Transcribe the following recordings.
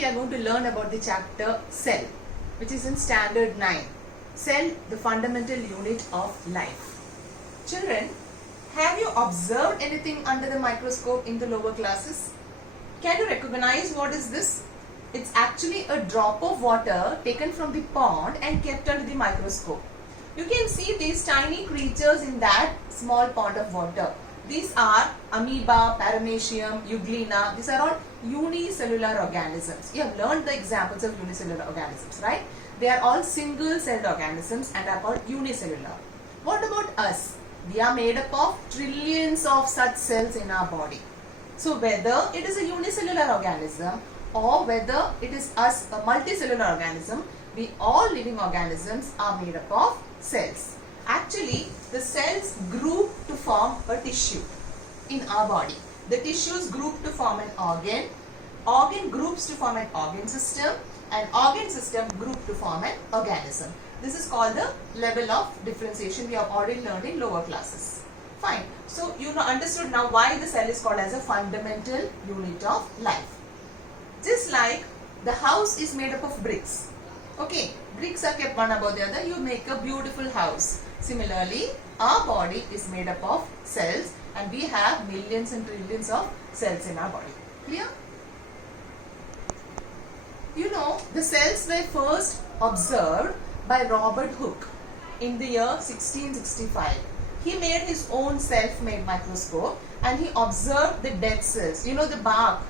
we are going to learn about the chapter Cell, which is in Standard 9. Cell, the fundamental unit of life. Children, have you observed anything under the microscope in the lower classes? Can you recognize what is this? It's actually a drop of water taken from the pond and kept under the microscope. You can see these tiny creatures in that small pond of water. These are amoeba, paramecium, euglena. These are all unicellular organisms. You have learned the examples of unicellular organisms, right? They are all single-celled organisms and are called unicellular. What about us? We are made up of trillions of such cells in our body. So whether it is a unicellular organism or whether it is us, a multicellular organism, we all living organisms are made up of cells. Actually, the cells group to form a tissue in our body. The tissues group to form an organ groups to form an organ system, and organ system group to form an organism. This is called the level of differentiation we have already learned in lower classes. Fine. So, you understood now why the cell is called as a fundamental unit of life. Just like the house is made up of bricks. Okay, bricks are kept one above the other, you make a beautiful house. Similarly, our body is made up of cells and we have millions and trillions of cells in our body. Clear? You know, the cells were first observed by Robert Hooke in the year 1665. He made his own self-made microscope and he observed the dead cells. You know, the bark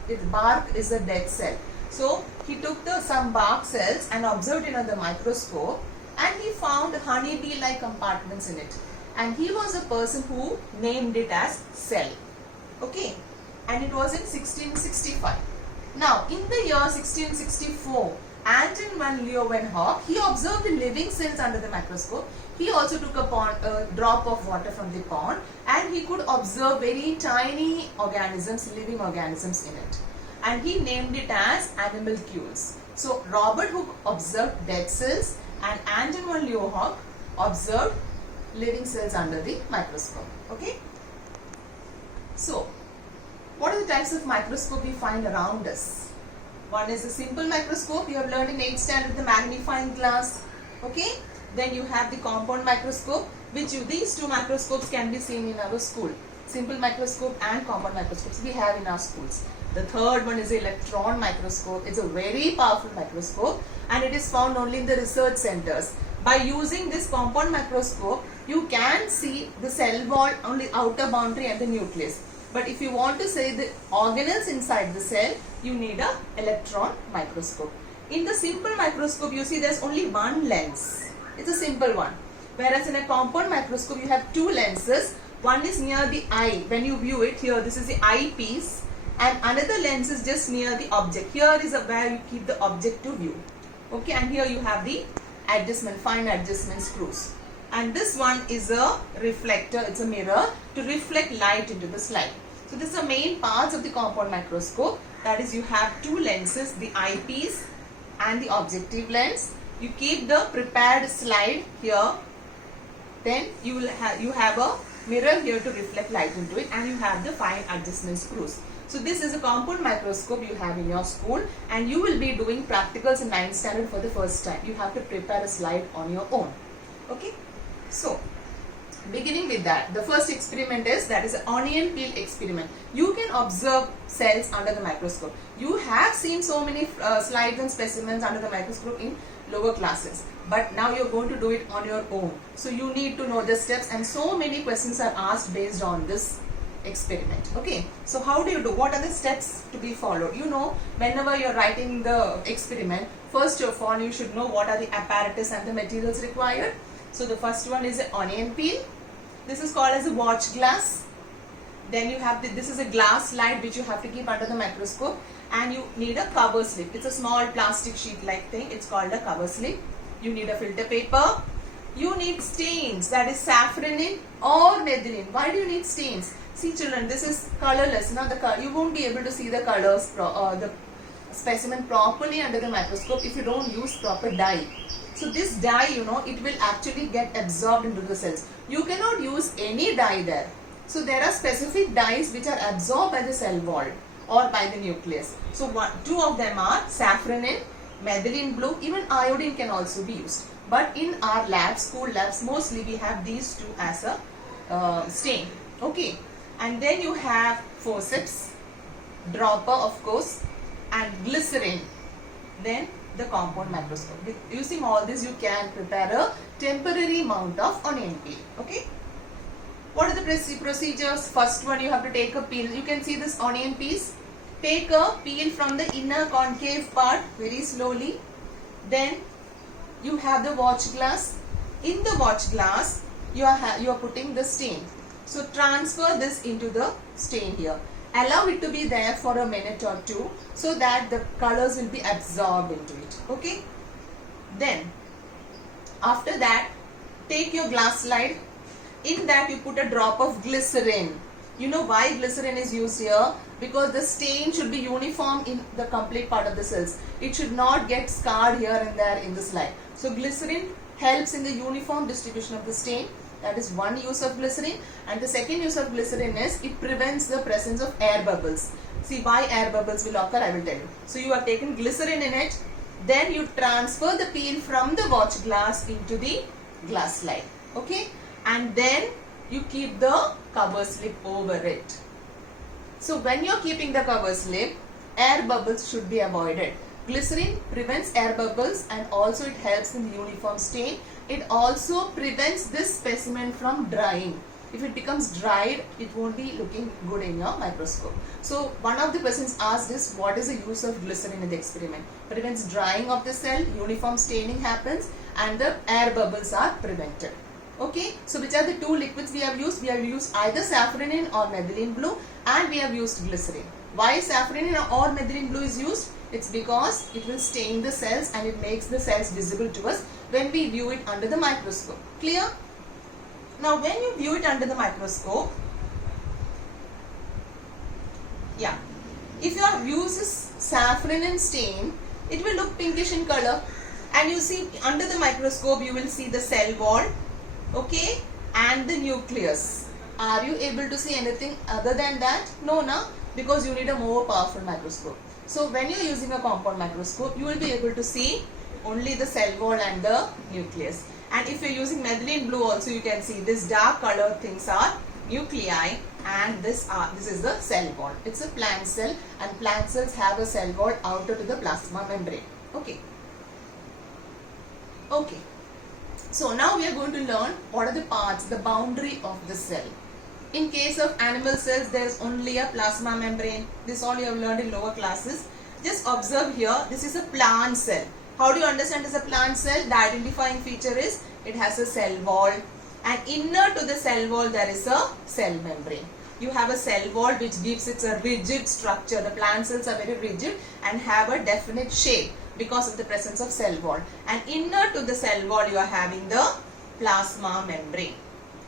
is a dead cell. So, he took some bark cells and observed it under the microscope and he found honeybee-like compartments in it. And he was a person who named it as cell. Okay. And it was in 1665. Now, in the year 1664, Anton van Leeuwenhoek, he observed the living cells under the microscope. He also took a drop of water from the pond and he could observe very tiny organisms, living organisms in it. And he named it as animalcules. So, Robert Hooke observed dead cells and Anton van Leeuwenhoek observed living cells under the microscope. Okay. So, what are the types of microscope we find around us? One is a simple microscope. You have learned in 8th standard the magnifying glass. Okay. Then you have the compound microscope, which these two microscopes can be seen in our school. Simple microscope and compound microscopes we have in our schools. The third one is the electron microscope. It's a very powerful microscope and it is found only in the research centers. By using this compound microscope, you can see the cell wall, only outer boundary and the nucleus. But if you want to see the organelles inside the cell, you need an electron microscope. In the simple microscope, you see there's only one lens. It's a simple one. Whereas in a compound microscope, you have two lenses. One is near the eye. When you view it here, this is the eyepiece. And another lens is just near the object. Here is where you keep the object to view. Okay, and here you have the adjustment, fine adjustment screws. And this one is a reflector, it's a mirror to reflect light into the slide. So this is the main parts of the compound microscope. That is, you have two lenses, the eyepiece and the objective lens. You keep the prepared slide here. Then you have a mirror here to reflect light into it, and you have the fine adjustment screws. So this is a compound microscope you have in your school, and you will be doing practicals in 9th standard for the first time. You have to prepare a slide on your own. Okay. So, beginning with that, the first experiment is, that is an onion peel experiment. You can observe cells under the microscope. You have seen so many slides and specimens under the microscope in lower classes. But now you are going to do it on your own. So, you need to know the steps, and so many questions are asked based on this experiment. Okay. So, how do you do? What are the steps to be followed? You know, whenever you are writing the experiment, first of all, you should know what are the apparatus and the materials required. So, the first one is an onion peel. This is called as a watch glass. Then you have this is a glass slide which you have to keep under the microscope, and you need a cover slip. It's a small plastic sheet like thing. It's called a cover slip. You need a filter paper. You need stains, that is safranin or methylene. Why do you need stains? See children, this is colorless. Now you won't be able to see the colors, the specimen properly under the microscope if you don't use proper dye. So this dye, you know, it will actually get absorbed into the cells. You cannot use any dye there. So there are specific dyes which are absorbed by the cell wall. or by the nucleus. So two of them are safranin, methylene blue, even iodine can also be used. But in our labs, school labs, mostly we have these two as a stain. Okay. And then you have forceps, dropper of course, and glycerin. Then the compound microscope. With using all this, you can prepare a temporary mount of onion peel. Okay. What are the procedures? First one, you have to take a peel. You can see this onion piece. Take a peel from the inner concave part very slowly. Then you have the watch glass. In the watch glass, you are putting the stain. So transfer this into the stain here. Allow it to be there for a minute or two so that the colors will be absorbed into it. Okay. Then after that, take your glass slide. In that you put a drop of glycerin. You know why glycerin is used here? Because the stain should be uniform in the complete part of the cells. It should not get scarred here and there in the slide. So glycerin helps in the uniform distribution of the stain. That is one use of glycerin. And the second use of glycerin is it prevents the presence of air bubbles. See why air bubbles will occur, I will tell you. So you have taken glycerin in it. Then you transfer the peel from the watch glass into the glass slide. Okay. And then you keep the cover slip over it. So when you are keeping the cover slip, air bubbles should be avoided. Glycerin prevents air bubbles and also it helps in the uniform stain. It also prevents this specimen from drying. If it becomes dried, it won't be looking good in your microscope. So one of the questions asked is, what is the use of glycerin in the experiment? Prevents drying of the cell, uniform staining happens, and the air bubbles are prevented. Okay, so which are the two liquids we have used? We have used either safranin or methylene blue, and we have used glycerin. Why safranin or methylene blue is used? It's because it will stain the cells and it makes the cells visible to us when we view it under the microscope. Clear? Now when you view it under the microscope, yeah, if you have used safranin stain, it will look pinkish in color, and you see under the microscope you will see the cell wall, okay, and the nucleus. Are you able to see anything other than that? No, na? Because you need a more powerful microscope. So when you are using a compound microscope, you will be able to see only the cell wall and the nucleus. And if you are using methylene blue also, you can see this dark color things are nuclei, and this is the cell wall. It's a plant cell, and plant cells have a cell wall outer to the plasma membrane. Okay. Okay. So now we are going to learn what are the parts, the boundary of the cell. In case of animal cells, there is only a plasma membrane. This all you have learned in lower classes. Just observe here, this is a plant cell. How do you understand it's a plant cell? The identifying feature is it has a cell wall, and inner to the cell wall there is a cell membrane. You have a cell wall which gives it a rigid structure. The plant cells are very rigid and have a definite shape because of the presence of cell wall. And inner to the cell wall you are having the plasma membrane.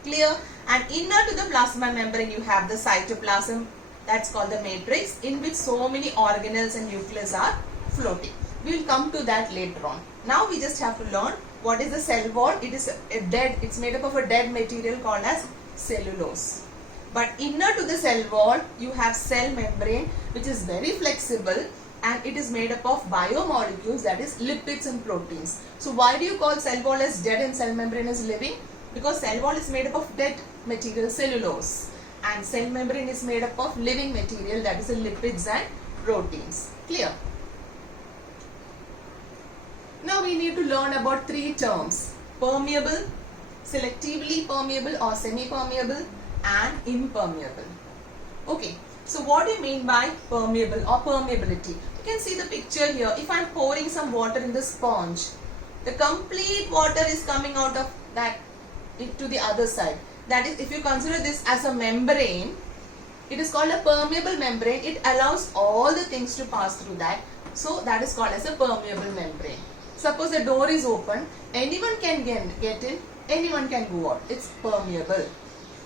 Clear? And inner to the plasma membrane you have the cytoplasm, that's called the matrix, in which so many organelles and nucleus are floating. We will come to that later on. Now we just have to learn what is the cell wall. It is it's made up of a dead material called as cellulose. But inner to the cell wall you have cell membrane which is very flexible, and it is made up of biomolecules, that is lipids and proteins. So why do you call cell wall as dead and cell membrane as living? Because cell wall is made up of dead material, cellulose, and cell membrane is made up of living material, that is the lipids and proteins. Clear? Now we need to learn about three terms: permeable, selectively permeable or semi-permeable, and impermeable. Okay, so what do you mean by permeable or permeability? You can see the picture here. If I am pouring some water in the sponge, the complete water is coming out of that to the other side. That is, if you consider this as a membrane, it is called a permeable membrane. It allows all the things to pass through that. So that is called as a permeable membrane. Suppose the door is open, anyone can get in, anyone can go out. It's permeable.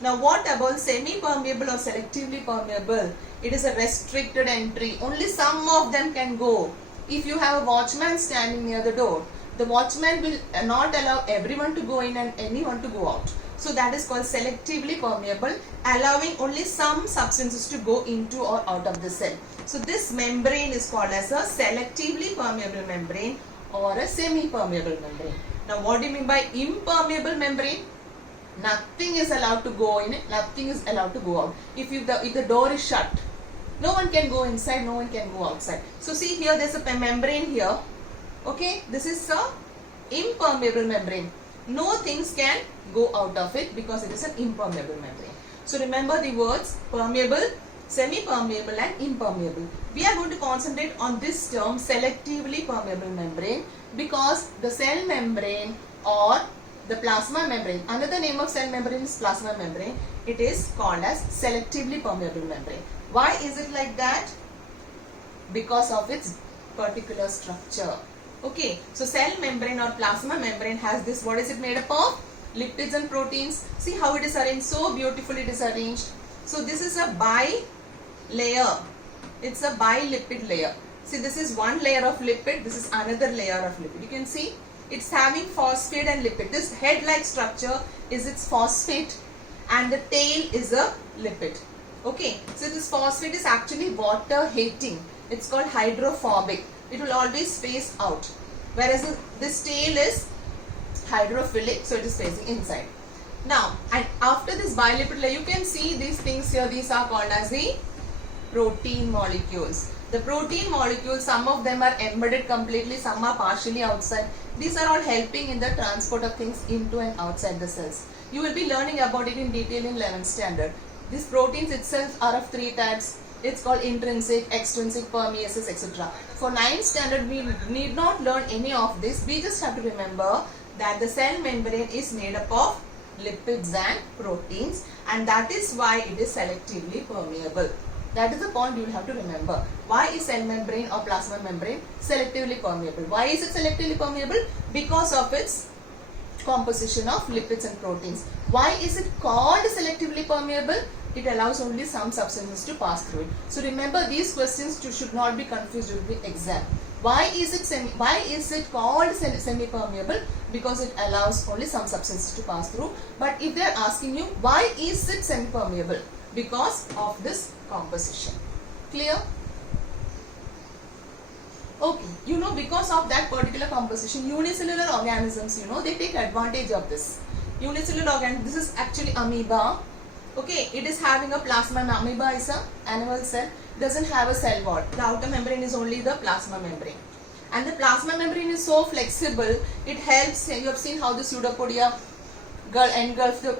Now what about semi-permeable or selectively permeable? It is a restricted entry. Only some of them can go. If you have a watchman standing near the door, the watchman will not allow everyone to go in and anyone to go out. So that is called selectively permeable, allowing only some substances to go into or out of the cell. So this membrane is called as a selectively permeable membrane or a semi-permeable membrane. Now what do you mean by impermeable membrane? Nothing is allowed to go in it, nothing is allowed to go out. If the door is shut, no one can go inside, no one can go outside. So see here, there's a membrane here. Okay, this is a impermeable membrane. No things can go out of it because it is an impermeable membrane. So remember the words permeable, semi-permeable and impermeable. We are going to concentrate on this term selectively permeable membrane because the cell membrane or the plasma membrane, another name of cell membrane is plasma membrane. It is called as selectively permeable membrane. Why is it like that? Because of its particular structure. Okay, so cell membrane or plasma membrane has this, what is it made up of? Lipids and proteins. See how it is arranged, so beautifully it is arranged. So this is a bi-layer. It's a bilipid layer. See, this is one layer of lipid, this is another layer of lipid. You can see it's having phosphate and lipid. This head-like structure is its phosphate and the tail is a lipid. Okay, so this phosphate is actually water hating. It's called hydrophobic. It will always face out. Whereas this tail is hydrophilic, so it is facing inside. Now, and after this bilipid layer, you can see these things here. These are called as the protein molecules. The protein molecules, some of them are embedded completely, some are partially outside. These are all helping in the transport of things into and outside the cells. You will be learning about it in detail in 11th standard. These proteins itself are of 3 types. It's called intrinsic, extrinsic, permeases, etc. For 9th standard, we need not learn any of this. We just have to remember that the cell membrane is made up of lipids and proteins, and that is why it is selectively permeable. That is the point you will have to remember. Why is cell membrane or plasma membrane selectively permeable? Why is it selectively permeable? Because of its composition of lipids and proteins. Why is it called selectively permeable? It allows only some substances to pass through it. So remember, these questions should not be confused with the exam. Why is it called semi-permeable? Because it allows only some substances to pass through. But if they are asking you, why is it semi-permeable? Because of this composition. Clear? Okay, you know, because of that particular composition, unicellular organisms, you know, they take advantage of this. Unicellular organism, this is actually amoeba. Okay, it is having a plasma. Amoeba is an animal cell, doesn't have a cell wall. The outer membrane is only the plasma membrane. And the plasma membrane is so flexible, it helps. You have seen how the pseudopodia engulf the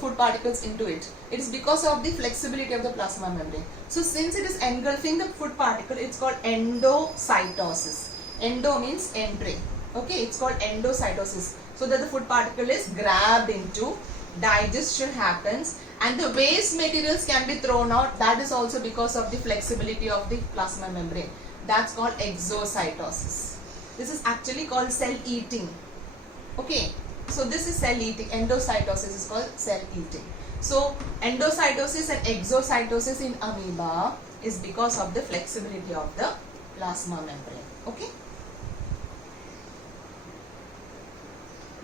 food particles into it. It is because of the flexibility of the plasma membrane. So since it is engulfing the food particle, it's called endocytosis. Endo means entry. Okay, it's called endocytosis. So that the food particle is grabbed into, digestion happens, and the waste materials can be thrown out. That is also because of the flexibility of the plasma membrane. That's called exocytosis. This is actually called cell eating. Okay, so this is cell eating. Endocytosis is called cell eating. So endocytosis and exocytosis in amoeba is because of the flexibility of the plasma membrane. Okay.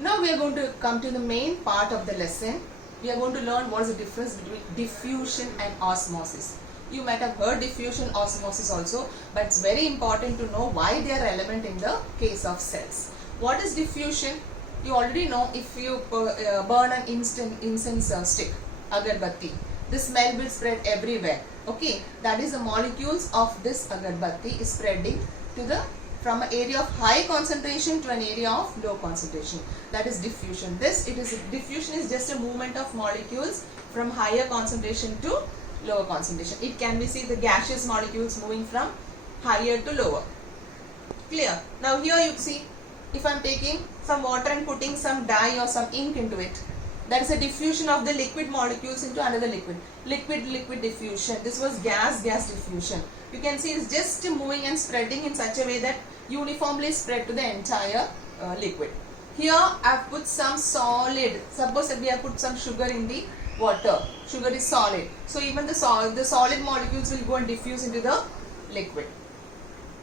Now we are going to come to the main part of the lesson. We are going to learn what is the difference between diffusion and osmosis. You might have heard diffusion, osmosis also, but it's very important to know why they are relevant in the case of cells. What is diffusion? You already know, if you burn an incense stick, agarbatti, the smell will spread everywhere. Okay, that is the molecules of this agarbatti is spreading to from an area of high concentration to an area of low concentration. That is diffusion. Diffusion is just a movement of molecules from higher concentration to lower concentration. It can be the gaseous molecules moving from higher to lower. Clear? Now here you see, if I am taking some water and putting some dye or some ink into it, that is a diffusion of the liquid molecules into another liquid. Liquid diffusion. This was gas diffusion. You can see it's just moving and spreading in such a way that uniformly spread to the entire liquid. Here I have put some solid. Suppose that we have put some sugar in the water. Sugar is solid. So even the solid molecules will go and diffuse into the liquid.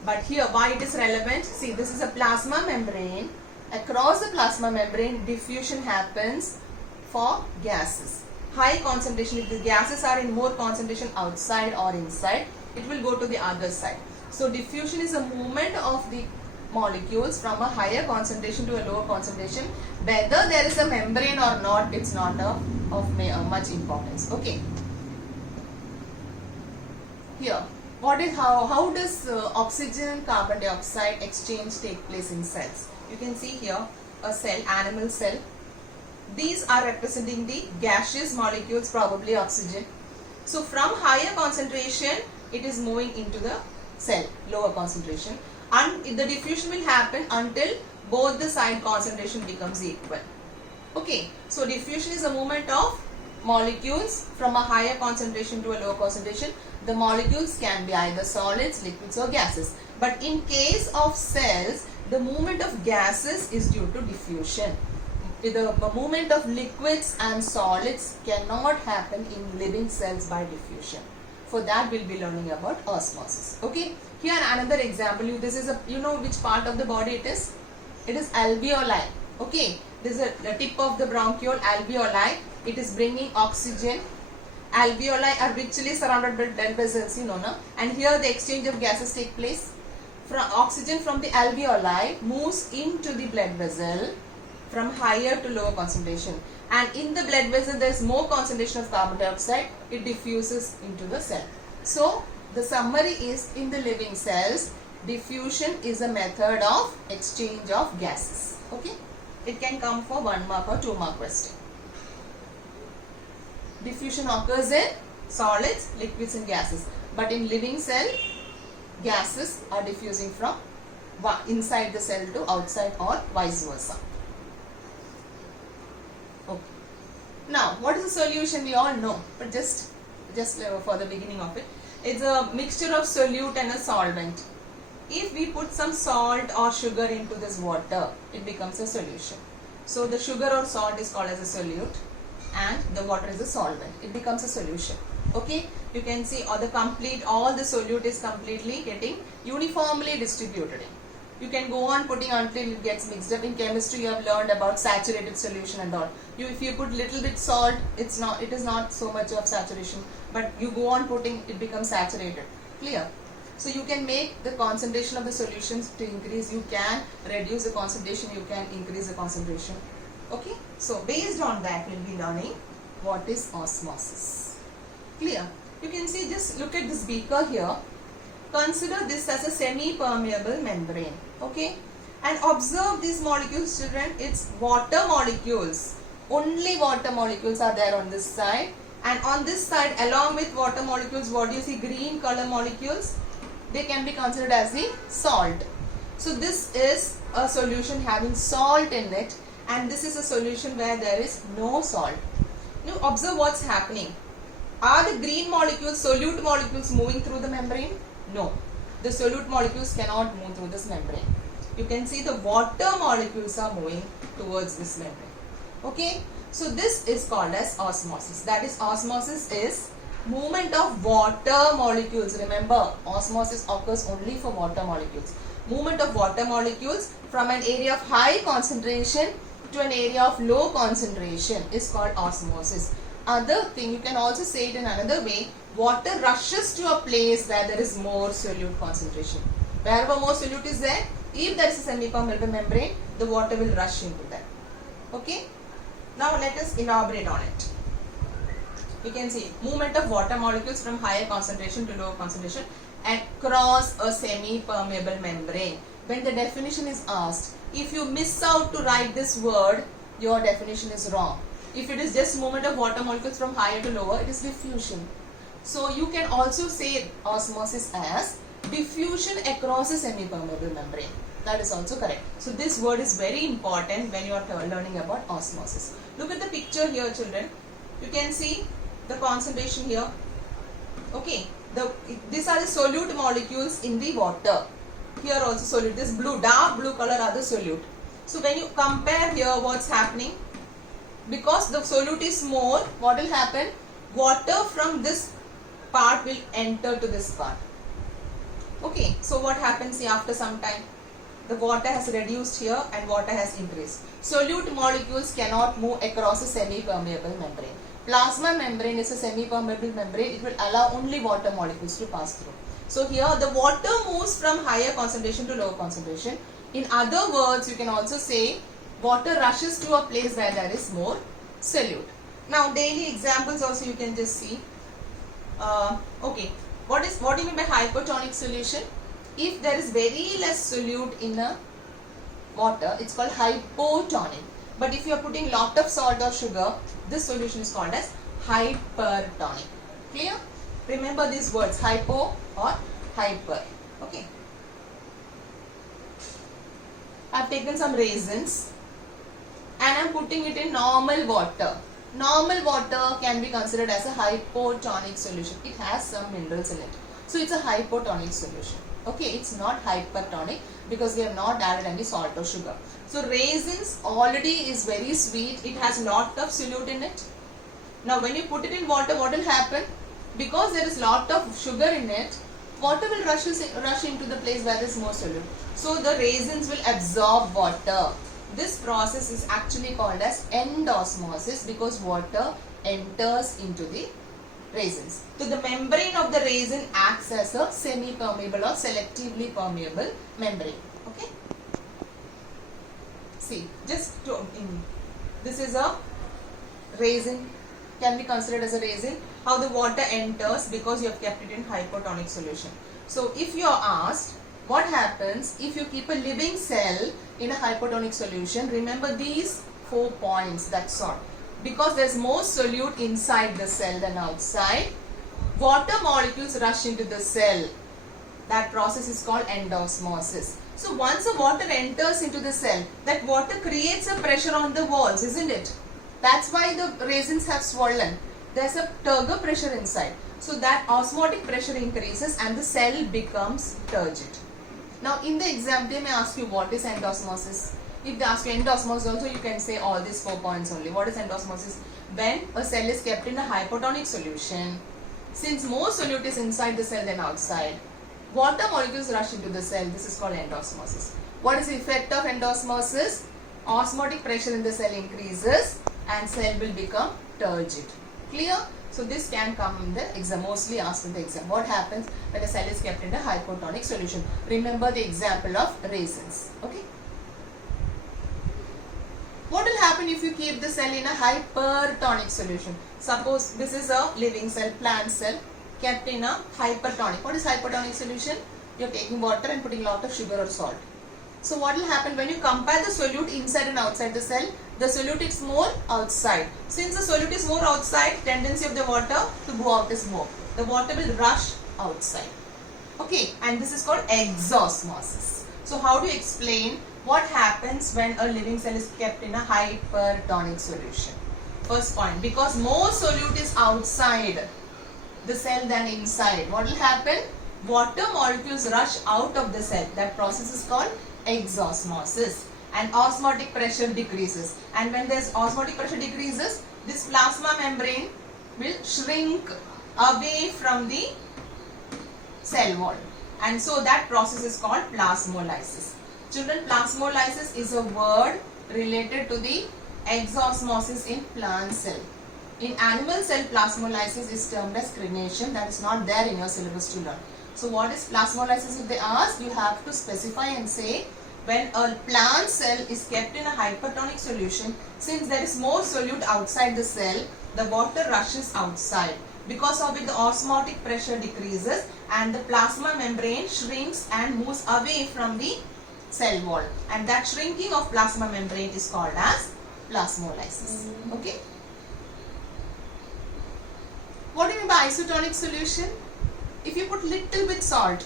But here, why it is relevant? See, this is a plasma membrane. Across the plasma membrane, diffusion happens for gases. High concentration, if the gases are in more concentration outside or inside, it will go to the other side. So diffusion is a movement of the molecules from a higher concentration to a lower concentration. Whether there is a membrane or not, it's not of much importance. Okay. Here, how does oxygen and carbon dioxide exchange take place in cells? You can see here a cell, animal cell. These are representing the gaseous molecules, probably oxygen. So from higher concentration, it is moving into the cell, lower concentration, and the diffusion will happen until both the side concentration becomes equal. Okay, so diffusion is a movement of molecules from a higher concentration to a lower concentration. The molecules can be either solids, liquids or gases. But in case of cells, the movement of gases is due to diffusion. The movement of liquids and solids cannot happen in living cells by diffusion. For that, we'll be learning about osmosis. Okay. Here another example. This is you know which part of the body it is? It is alveoli. Okay. This is the tip of the bronchiole, alveoli. It is bringing oxygen. Alveoli are richly surrounded by blood vessels, you know, no? And here the exchange of gases take place. Oxygen from the alveoli moves into the blood vessel from higher to lower concentration, and in the blood vessel there is more concentration of carbon dioxide. It diffuses into the cell. So the summary is, in the living cells, diffusion is a method of exchange of gases. Okay, it can come for 1 mark or 2 mark question. Diffusion occurs in solids, liquids and gases, but in living cell, gases are diffusing from inside the cell to outside or vice versa. Okay. Now, what is the solution? We all know, but just for the beginning of it, it's a mixture of solute and a solvent. If we put some salt or sugar into this water, it becomes a solution. So the sugar or salt is called as a solute, and the water is a solvent. It becomes a solution. Okay, you can see all the solute is completely getting uniformly distributed. You can go on putting until it gets mixed up. In chemistry, you have learned about saturated solution and all. If you put little bit salt, it is not so much of saturation, but you go on putting, it becomes saturated. Clear? So you can make the concentration of the solutions to increase. You can reduce the concentration. You can increase the concentration. Okay. So based on that, we'll be learning what is osmosis. Clear? You can see, just look at this beaker here. Consider this as a semi-permeable membrane. Okay. And observe these molecules, children. It's water molecules. Only water molecules are there on this side. And on this side, along with water molecules, what do you see? Green color molecules. They can be considered as the salt. So this is a solution having salt in it, and this is a solution where there is no salt. Now observe what's happening. Are the green molecules, solute molecules, moving through the membrane? No. The solute molecules cannot move through this membrane. You can see the water molecules are moving towards this membrane. Okay. So this is called as osmosis. That is, osmosis is movement of water molecules. Remember, osmosis occurs only for water molecules. Movement of water molecules from an area of high concentration to an area of low concentration is called osmosis. Other thing, you can also say it in another way, water rushes to a place where there is more solute concentration. Wherever more solute is there, if there is a semi-permeable membrane, the water will rush into that. Okay. Now let us elaborate on it. You can see movement of water molecules from higher concentration to lower concentration across a semi-permeable membrane. When the definition is asked, if you miss out to write this word, your definition is wrong. If it is just movement of water molecules from higher to lower, it is diffusion. So you can also say osmosis as diffusion across a semi-permeable membrane. That is also correct. So this word is very important when you are learning about osmosis. Look at the picture here, children. You can see the concentration here. Okay. These are the solute molecules in the water. Here also solute. This blue, dark blue color are the solute. So when you compare here, what's happening? Because the solute is more, what will happen? Water from this part will enter to this part. Okay. So what happens here after some time? The water has reduced here and water has increased. Solute molecules cannot move across a semi-permeable membrane. Plasma membrane is a semi-permeable membrane. It will allow only water molecules to pass through. So here the water moves from higher concentration to lower concentration. In other words, you can also say water rushes to a place where there is more solute. Now daily examples also you can just see. Okay, what do you mean by hypertonic solution? If there is very less solute in a water, it's called hypotonic. But if you are putting lot of salt or sugar, this solution is called as hypertonic. Clear? Remember these words, hypo or hyper. Okay. I have taken some raisins and I am putting it in normal water. Normal water can be considered as a hypotonic solution. It has some minerals in it. So it's a hypotonic solution. Okay, it's not hypertonic because we have not added any salt or sugar. So raisins already is very sweet. It has lot of solute in it. Now when you put it in water, what will happen? Because there is lot of sugar in it, water will rush into the place where there is more solute. So the raisins will absorb water. This process is actually called as endosmosis because water enters into the raisins. So the membrane of the raisin acts as a semi-permeable or selectively permeable membrane. Okay. See, this is a raisin, can be considered as a raisin. How the water enters because you have kept it in hypotonic solution. So if you are asked what happens if you keep a living cell in a hypotonic solution, remember these 4 points, that's all. Because there is more solute inside the cell than outside, water molecules rush into the cell. That process is called endosmosis. So once the water enters into the cell, that water creates a pressure on the walls, isn't it? That's why the raisins have swollen. There's a turgor pressure inside. So that osmotic pressure increases and the cell becomes turgid. Now in the exam they may ask you what is endosmosis. If they ask you endosmosis also, you can say all these 4 points only. What is endosmosis? When a cell is kept in a hypotonic solution, since more solute is inside the cell than outside, water molecules rush into the cell. This is called endosmosis. What is the effect of endosmosis? Osmotic pressure in the cell increases and cell will become turgid. Clear? So this can come in the exam, mostly asked in the exam. What happens when a cell is kept in a hypotonic solution? Remember the example of raisins. Okay. What will happen if you keep the cell in a hypertonic solution? Suppose this is a living cell, plant cell, kept in a hypertonic. What is hypertonic solution? You are taking water and putting a lot of sugar or salt. So what will happen when you compare the solute inside and outside the cell? The solute is more outside. Since the solute is more outside, tendency of the water to go out is more. The water will rush outside. Okay, and this is called exosmosis. So how do you explain what happens when a living cell is kept in a hypertonic solution? First point, because more solute is outside the cell than inside, what will happen? Water molecules rush out of the cell. That process is called exosmosis, and osmotic pressure decreases. And when this osmotic pressure decreases, this plasma membrane will shrink away from the cell wall, and so that process is called plasmolysis. Children, plasmolysis is a word related to the exosmosis in plant cell. In animal cell, plasmolysis is termed as crenation. That is not there in your syllabus to learn. So what is plasmolysis? If they ask, you have to specify and say when a plant cell is kept in a hypertonic solution, since there is more solute outside the cell, the water rushes outside. Because of it, the osmotic pressure decreases and the plasma membrane shrinks and moves away from the cell wall. And that shrinking of plasma membrane is called as plasmolysis. Okay. What do you mean by isotonic solution? If you put little bit salt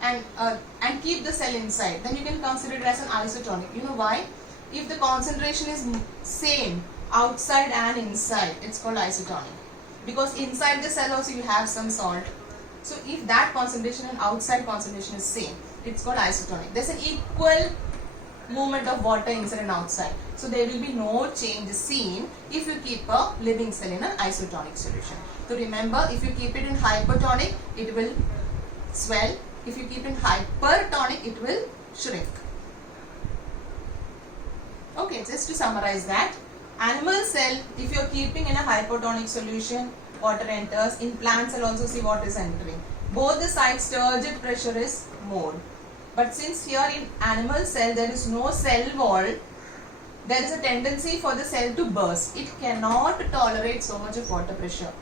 and keep the cell inside, then you can consider it as an isotonic. You know why? If the concentration is same outside and inside, it's called isotonic. Because inside the cell also you have some salt. So if that concentration and outside concentration is same, it's called isotonic. There's an equal movement of water inside and outside. So there will be no change seen if you keep a living cell in an isotonic solution. So remember, if you keep it in hypertonic, it will swell. If you keep it in hypertonic, it will shrink. Okay, just to summarize that, animal cell, if you are keeping in a hypotonic solution, water enters. In plant cell also, see what is entering. both the sides turgid pressure is more. But since here in animal cell there is no cell wall, there is a tendency for the cell to burst. It cannot tolerate so much of water pressure.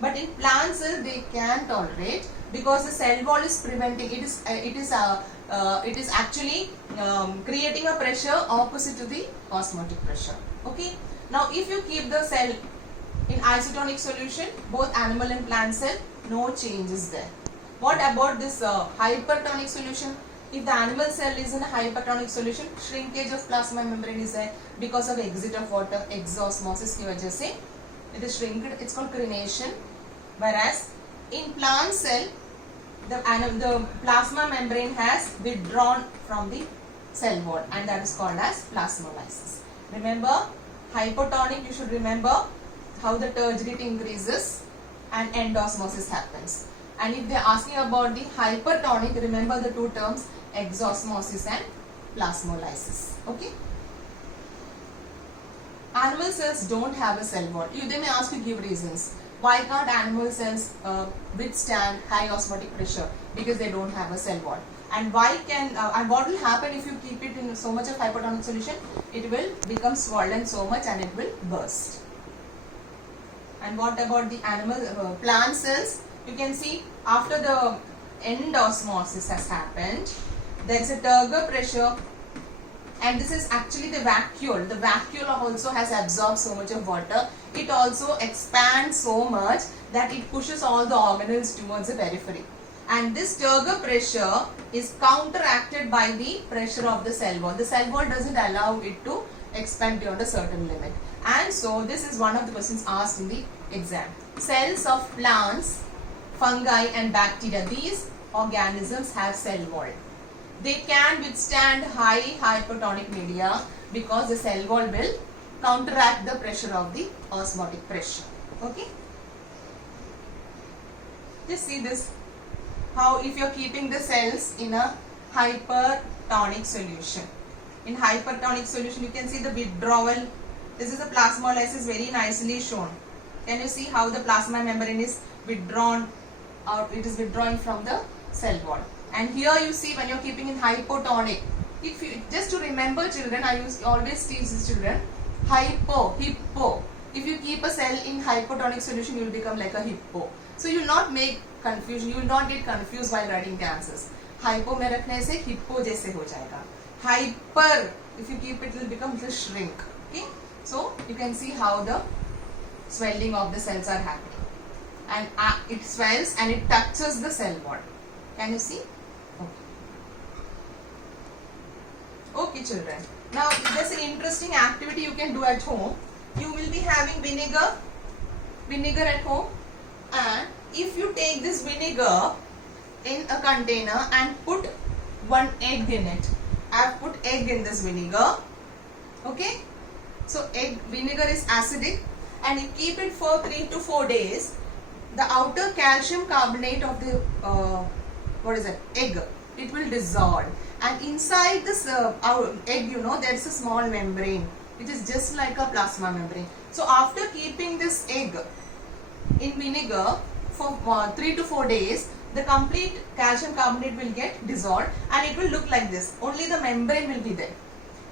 But in plant cells they can tolerate, because the cell wall is preventing. It is actually creating a pressure opposite to the osmotic pressure. Okay. Now, if you keep the cell in isotonic solution, both animal and plant cell, no change is there. What about this hypertonic solution? If the animal cell is in a hypertonic solution, shrinkage of plasma membrane is there because of exit of water, exosmosis की वजह से it is shrinked. It's called crenation. Whereas in plant cell, the plasma membrane has withdrawn from the cell wall, and that is called as plasmolysis. Remember, hypotonic, you should remember how the turgidity increases and endosmosis happens. And if they are asking about the hypertonic, remember the two terms, exosmosis and plasmolysis. Okay. Animal cells don't have a cell wall. They may ask you, give reasons. Why can't animal cells withstand high osmotic pressure? Because they don't have a cell wall. And why can and what will happen if you keep it in so much of hypotonic solution? It will become swollen so much and it will burst. And what about the animal plant cells? You can see after the endosmosis has happened, there is a turgor pressure, and this is actually the vacuole. The vacuole also has absorbed so much of water. It also expands so much that it pushes all the organelles towards the periphery. And this turgor pressure is counteracted by the pressure of the cell wall. The cell wall doesn't allow it to expand beyond a certain limit. And so this is one of the questions asked in the exam. Cells of plants, fungi and bacteria, these organisms have cell wall. They can withstand high hypotonic media because the cell wall will counteract the pressure of the osmotic pressure. Okay. Just see this. How if you are keeping the cells in a hypertonic solution. In hypertonic solution, you can see the withdrawal. This is a plasmolysis, very nicely shown. Can you see how the plasma membrane is withdrawn, or it is withdrawing from the cell wall? And here you see when you are keeping in hypotonic. If you just to remember, children, I always teach these children, hippo. If you keep a cell in hypotonic solution, you will become like a hippo. So you will not make confusion. You will not get confused while writing cancers. Hypo में रखने से hippo जैसे हो जाएगा. Hyper, if you keep it will become little shrink. Okay. So you can see how the swelling of the cells are happening, and it swells and it touches the cell wall. Can you see? Okay, children. Now, there's an interesting activity you can do at home. You will be having vinegar at home, and if you take this vinegar in a container and put one egg in it. I have put egg in this vinegar. Okay. So vinegar is acidic, and you keep it for 3 to 4 days. The outer calcium carbonate of the egg, it will dissolve, and inside this egg, there is a small membrane which is just like a plasma membrane. So after keeping this egg in vinegar for 3 to 4 days, the complete calcium carbonate will get dissolved and it will look like this. Only the membrane will be there.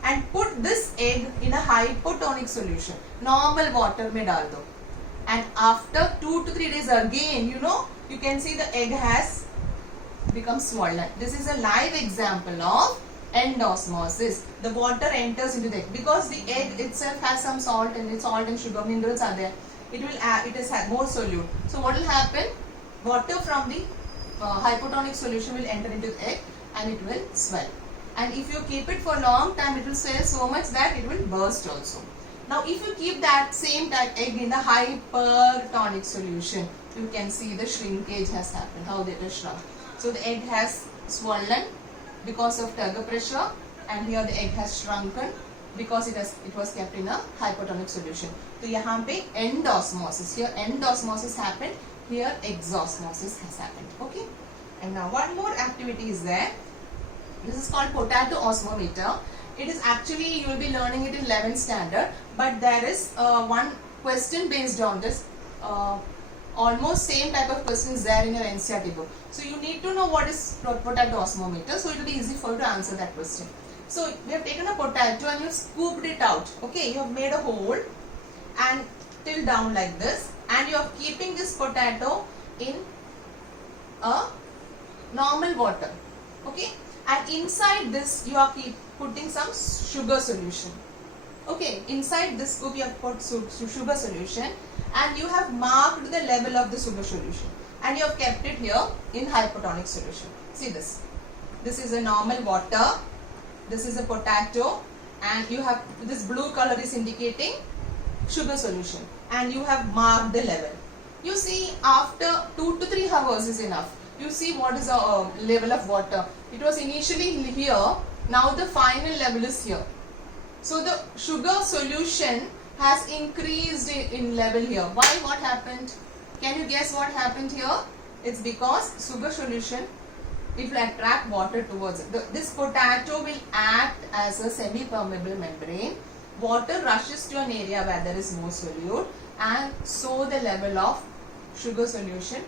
And put this egg in a hypotonic solution. Normal water mein dal do. And after 2 to 3 days again, you can see the egg has become swollen. This is a live example of endosmosis. The water enters into the egg because the egg itself has some salt, and salt and sugar minerals are there. It is more solute. So what will happen? Water from the hypotonic solution will enter into the egg and it will swell. And if you keep it for a long time, it will swell so much that it will burst also. Now, if you keep that same type egg in the hypertonic solution, you can see the shrinkage has happened. How it has shrunk. So the egg has swollen because of turgor pressure, and here the egg has shrunken because it was kept in a hypotonic solution. So यहाँ पे endosmosis, here endosmosis happened, here exosmosis has happened. Okay. And now one more activity is there. This is called potato osmometer. It is actually, you will be learning it in 11th standard, but there is one question based on this almost same type of questions there in your NCERT book. So you need to know what is potato osmometer, so it will be easy for you to answer that question. So we have taken a potato and you scooped it out. Okay, you have made a hole and till down like this, and you are keeping this potato in a normal water. Okay, and inside this you are putting some sugar solution. Okay, inside this scoop you have put sugar solution, and you have marked the level of the sugar solution, and you have kept it here in hypotonic solution. See this. This is a normal water. This is a potato, and you have this blue color is indicating sugar solution, and you have marked the level. You see, after 2 to 3 hours is enough. You see what is the level of water. It was initially here. Now the final level is here. So the sugar solution has increased in level here. Why? What happened? Can you guess what happened here? It's because sugar solution, it will attract water towards it. This potato will act as a semi-permeable membrane. Water rushes to an area where there is more solute, and so the level of sugar solution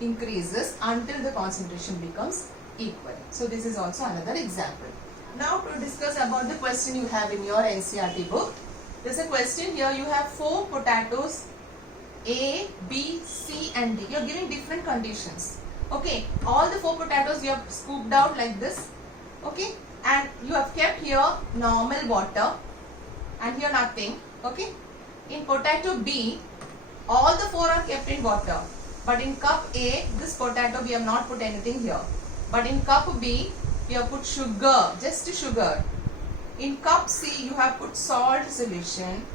increases until the concentration becomes equal. So this is also another example. Now to discuss about the question you have in your NCERT book. There is a question here. You have 4 potatoes, A, B, C and D. You are giving different conditions. Okay, all the 4 potatoes you have scooped out like this. Okay, and you have kept here normal water and here nothing. Okay, in potato B, all the 4 are kept in water. But in cup A, this potato we have not put anything here. But in cup B, we have put sugar, just sugar. In cup C, you have put salt solution.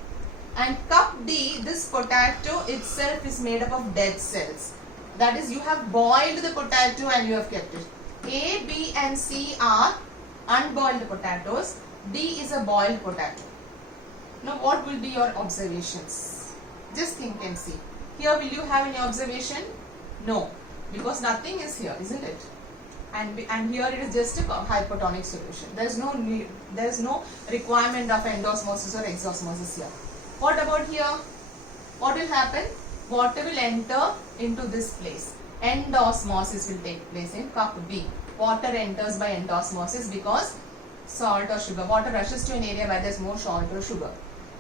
And cup D, this potato itself is made up of dead cells. That is, you have boiled the potato and you have kept it. A, B and C are unboiled potatoes. D is a boiled potato. Now what will be your observations? Just think and see. Here will you have any observation? No, because nothing is here, isn't it? And here it is just a hypotonic solution. There is no requirement of endosmosis or exosmosis here. What about here? What will happen? Water will enter into this place. Endosmosis will take place in cup B. Water enters by endosmosis because salt or sugar. Water rushes to an area where there is more salt or sugar.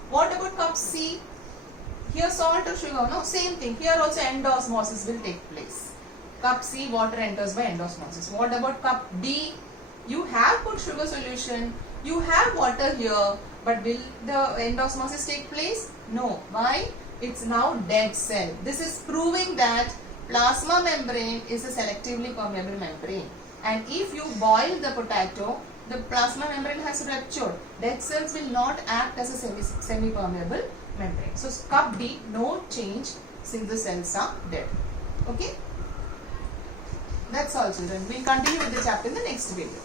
What about cup C? Here salt or sugar? No, same thing. Here also endosmosis will take place. Cup C, water enters by endosmosis. What about cup D? You have put sugar solution. You have water here. But will the endosmosis take place? No. Why? It's now dead cell. This is proving that plasma membrane is a selectively permeable membrane. And if you boil the potato, the plasma membrane has ruptured. Dead cells will not act as a semi-permeable membrane. So cup D, no change since the cells are dead. Okay? That's all, children. We'll continue with the chapter in the next video.